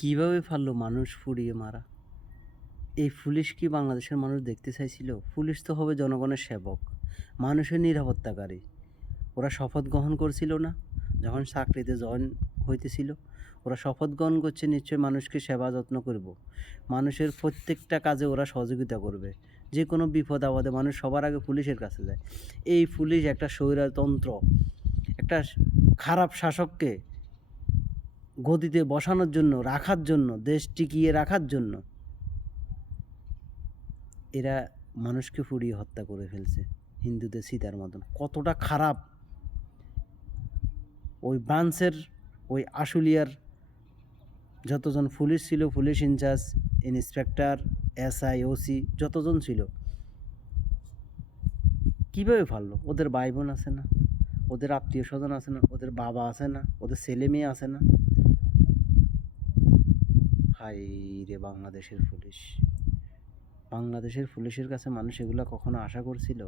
কীভাবে পারল মানুষ পুড়িয়ে মারা? এই পুলিশ কি বাংলাদেশের মানুষ দেখতে চাইছিল? পুলিশ তো হবে জনগণের সেবক, মানুষের নিরাপত্তাকারী। ওরা শপথ গ্রহণ করছিল না, যখন চাকরিতে জয়েন হইতেছিল। ওরা শপথ গ্রহণ করছে নিশ্চয়ই মানুষকে সেবা যত্ন করব। মানুষের প্রত্যেকটা কাজে ওরা সহযোগিতা করবে। যে কোনো বিপদ আপদে মানুষ সবার আগে পুলিশের কাছে যায়। এই পুলিশ একটা স্বৈরতন্ত্র, একটা খারাপ শাসককে গদিতে বসানোর জন্য, রাখার জন্য, দেশ টিকিয়ে রাখার জন্য। এরা মানুষকে পুড়িয়ে হত্যা করে ফেলছে, হিন্দুদের সীতার মতন। কতটা খারাপ। ওই ব্রাঞ্চের ওই আশুলিয়ার যতজন পুলিশ ছিল, police in-charge, inspector, SI, OC, যতজন ছিল, কীভাবে পারল ওদের ভাই বোন আছে না, ওদের আত্মীয় স্বজন আছে না, ওদের বাবা আছে না, ওদের ছেলে মেয়ে আছে না। হাই রে বাংলাদেশের পুলিশ। বাংলাদেশের পুলিশের কাছে মানুষ এগুলো কখনো আশা করছিল?